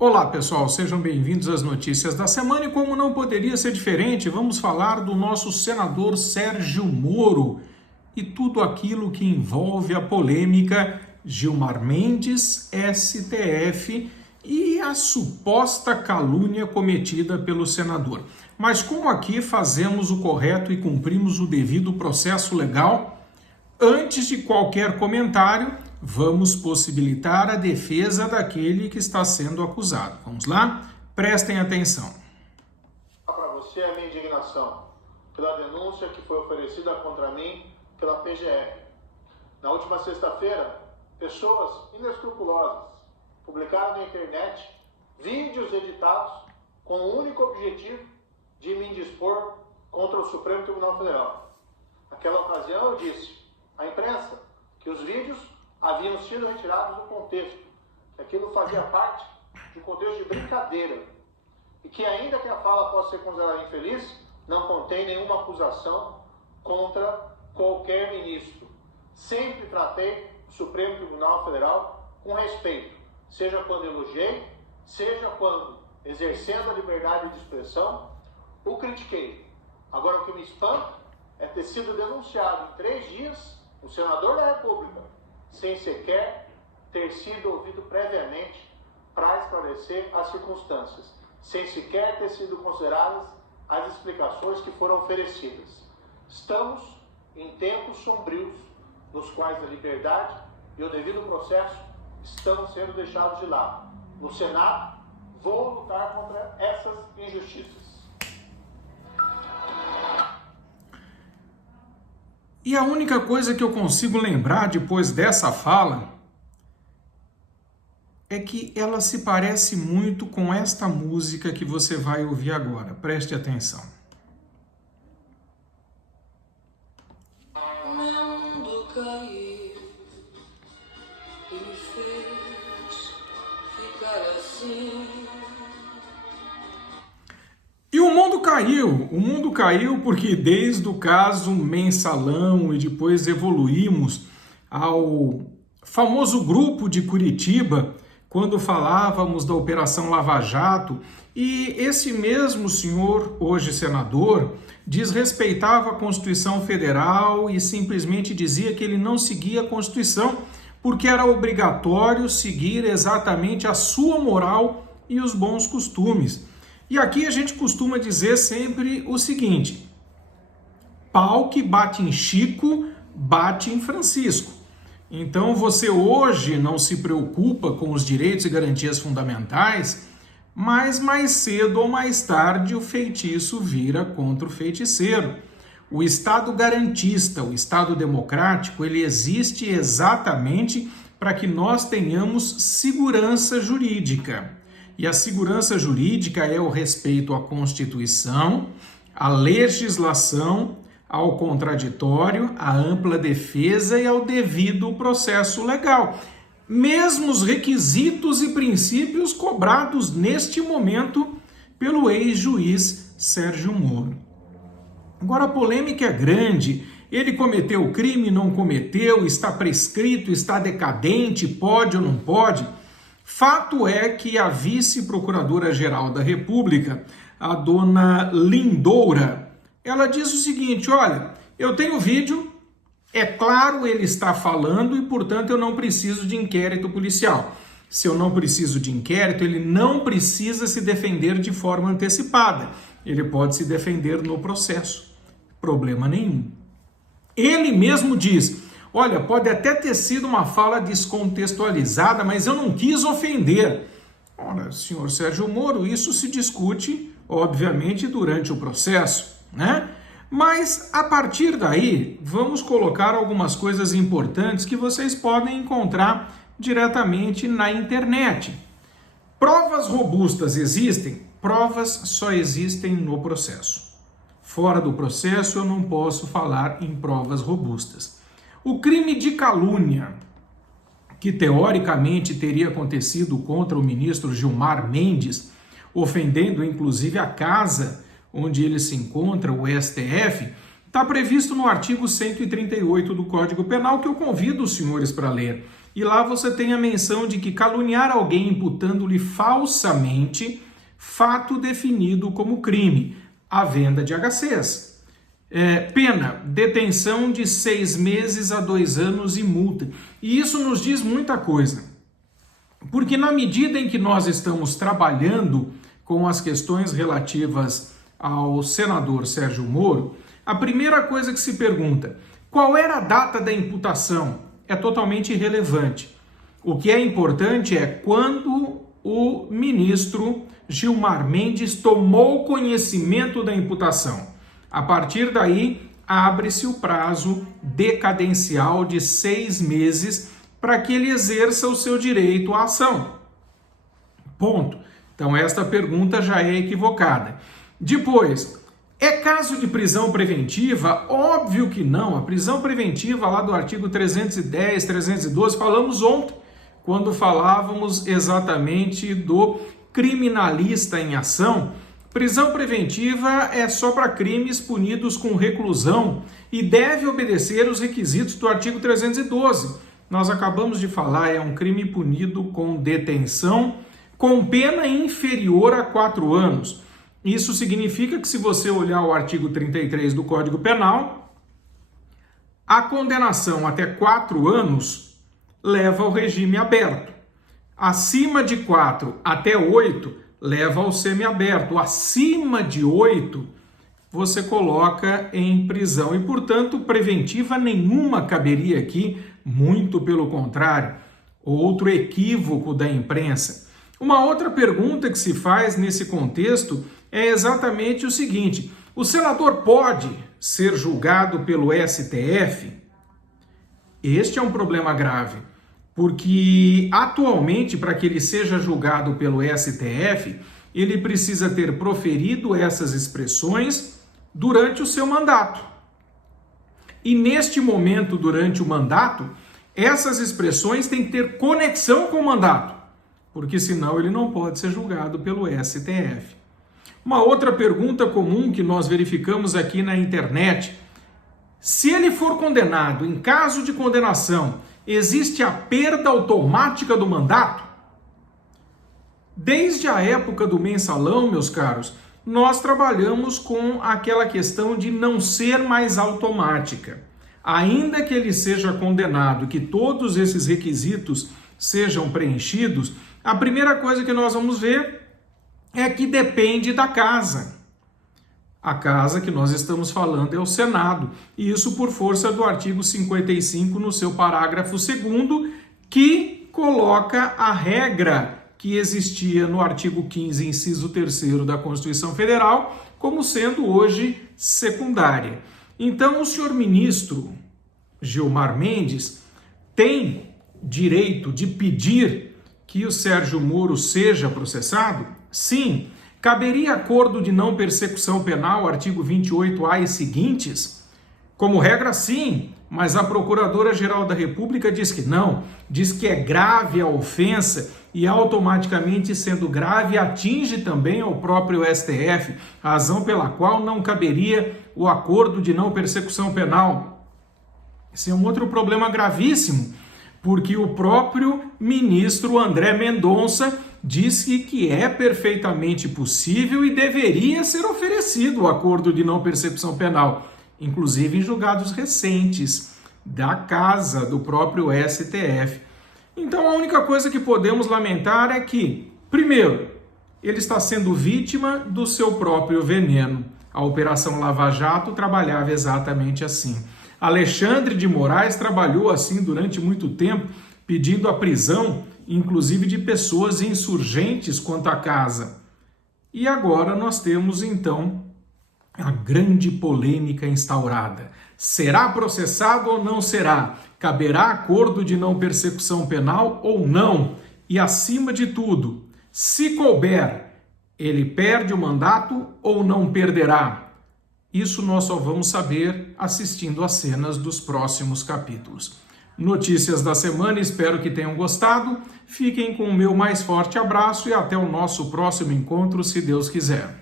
Olá pessoal, sejam bem-vindos às notícias da semana e como não poderia ser diferente, vamos falar do nosso senador Sérgio Moro e tudo aquilo que envolve a polêmica Gilmar Mendes, STF e a suposta calúnia cometida pelo senador. Mas como aqui fazemos o correto e cumprimos o devido processo legal, antes de qualquer comentário, vamos possibilitar a defesa daquele que está sendo acusado. Vamos lá? Prestem atenção. Para você a minha indignação pela denúncia que foi oferecida contra mim pela PGR. Na última sexta-feira, pessoas inescrupulosas publicaram na internet vídeos editados com o único objetivo de me indispor contra o Supremo Tribunal Federal. Naquela ocasião eu disse à imprensa que os vídeos haviam sido retirados do contexto, que aquilo fazia parte de um contexto de brincadeira e que ainda que a fala possa ser considerada infeliz, não contém nenhuma acusação contra qualquer ministro. Sempre tratei o Supremo Tribunal Federal com respeito, seja quando elogiei, seja quando, exercendo a liberdade de expressão, o critiquei. Agora o que me espanta é ter sido denunciado em 3 dias o senador da República, sem sequer ter sido ouvido previamente para esclarecer as circunstâncias, sem sequer ter sido consideradas as explicações que foram oferecidas. Estamos em tempos sombrios, nos quais a liberdade e o devido processo estão sendo deixados de lado. No Senado, vou lutar contra essas injustiças. E a única coisa que eu consigo lembrar depois dessa fala é que ela se parece muito com esta música que você vai ouvir agora. Preste atenção. Meu mundo caiu e me fez ficar assim. E o mundo caiu porque desde o caso Mensalão e depois evoluímos ao famoso grupo de Curitiba, quando falávamos da Operação Lava Jato, e esse mesmo senhor, hoje senador, desrespeitava a Constituição Federal e simplesmente dizia que ele não seguia a Constituição porque era obrigatório seguir exatamente a sua moral e os bons costumes. E aqui a gente costuma dizer sempre o seguinte: pau que bate em Chico, bate em Francisco. Então você hoje não se preocupa com os direitos e garantias fundamentais, mas mais cedo ou mais tarde o feitiço vira contra o feiticeiro. O Estado garantista, o Estado democrático, ele existe exatamente para que nós tenhamos segurança jurídica. E a segurança jurídica é o respeito à Constituição, à legislação, ao contraditório, à ampla defesa e ao devido processo legal. Mesmo os requisitos e princípios cobrados neste momento pelo ex-juiz Sérgio Moro. Agora a polêmica é grande. Ele cometeu crime, não cometeu, está prescrito, está decadente, pode ou não pode? Fato é que a vice-procuradora-geral da República, a dona Lindoura, ela diz o seguinte: olha, eu tenho vídeo, é claro ele está falando e, portanto, eu não preciso de inquérito policial. Se eu não preciso de inquérito, ele não precisa se defender de forma antecipada. Ele pode se defender no processo. Problema nenhum. Ele mesmo diz: olha, pode até ter sido uma fala descontextualizada, mas eu não quis ofender. Ora, senhor Sérgio Moro, isso se discute, obviamente, durante o processo, né? Mas, a partir daí, vamos colocar algumas coisas importantes que vocês podem encontrar diretamente na internet. Provas robustas existem? Provas só existem no processo. Fora do processo, eu não posso falar em provas robustas. O crime de calúnia, que teoricamente teria acontecido contra o ministro Gilmar Mendes, ofendendo inclusive a casa onde ele se encontra, o STF, está previsto no artigo 138 do Código Penal, que eu convido os senhores para ler. e lá você tem a menção de que caluniar alguém imputando-lhe falsamente fato definido como crime, a venda de HCs. Pena, detenção de 6 meses a 2 anos e multa. E isso nos diz muita coisa, porque na medida em que nós estamos trabalhando com as questões relativas ao senador Sérgio Moro, a primeira coisa que se pergunta, qual era a data da imputação? É totalmente irrelevante. O que é importante é quando o ministro Gilmar Mendes tomou conhecimento da imputação. A partir daí, abre-se o prazo decadencial de 6 meses para que ele exerça o seu direito à ação. Ponto. Então, esta pergunta já é equivocada. Depois, é caso de prisão preventiva? Óbvio que não. A prisão preventiva lá do artigo 310, 312, falamos ontem, quando falávamos exatamente do criminalista em ação. Prisão preventiva é só para crimes punidos com reclusão e deve obedecer os requisitos do artigo 312. Nós acabamos de falar, é um crime punido com detenção, com pena inferior a 4 anos. Isso significa que se você olhar o artigo 33 do Código Penal, a condenação até 4 anos leva ao regime aberto. Acima de 4 até 8 leva ao semiaberto. Acima de 8 você coloca em prisão e, portanto, preventiva nenhuma caberia aqui, muito pelo contrário. Outro equívoco da imprensa. Uma outra pergunta que se faz nesse contexto é exatamente o seguinte: o senador pode ser julgado pelo STF? Este é um problema grave, porque atualmente, para que ele seja julgado pelo STF, ele precisa ter proferido essas expressões durante o seu mandato. E neste momento, durante o mandato, essas expressões têm que ter conexão com o mandato, porque senão ele não pode ser julgado pelo STF. Uma outra pergunta comum que nós verificamos aqui na internet: se ele for condenado, em caso de condenação, existe a perda automática do mandato? Desde a época do mensalão, meus caros, nós trabalhamos com aquela questão de não ser mais automática. Ainda que ele seja condenado, que todos esses requisitos sejam preenchidos, a primeira coisa que nós vamos ver é que depende da casa. A casa que nós estamos falando é o Senado, e isso por força do artigo 55 no seu parágrafo 2º, que coloca a regra que existia no artigo 15, inciso 3º da Constituição Federal, como sendo hoje secundária. Então, o senhor ministro Gilmar Mendes tem direito de pedir que o Sérgio Moro seja processado? Sim. Caberia acordo de não persecução penal, artigo 28A e seguintes? Como regra, sim, mas a Procuradora-Geral da República diz que não, diz que é grave a ofensa e automaticamente, sendo grave, atinge também ao próprio STF, razão pela qual não caberia o acordo de não persecução penal. Esse é um outro problema gravíssimo, porque o próprio ministro André Mendonça disse que é perfeitamente possível e deveria ser oferecido o acordo de não persecução penal, inclusive em julgados recentes da casa do próprio STF. Então a única coisa que podemos lamentar é que, primeiro, ele está sendo vítima do seu próprio veneno. A Operação Lava Jato trabalhava exatamente assim. Alexandre de Moraes trabalhou assim durante muito tempo, pedindo a prisão, inclusive de pessoas insurgentes quanto à casa. E agora nós temos, então, a grande polêmica instaurada. Será processado ou não será? Caberá acordo de não persecução penal ou não? E, acima de tudo, se couber, ele perde o mandato ou não perderá? Isso nós só vamos saber assistindo às cenas dos próximos capítulos. Notícias da semana, espero que tenham gostado. Fiquem com o meu mais forte abraço e até o nosso próximo encontro, se Deus quiser.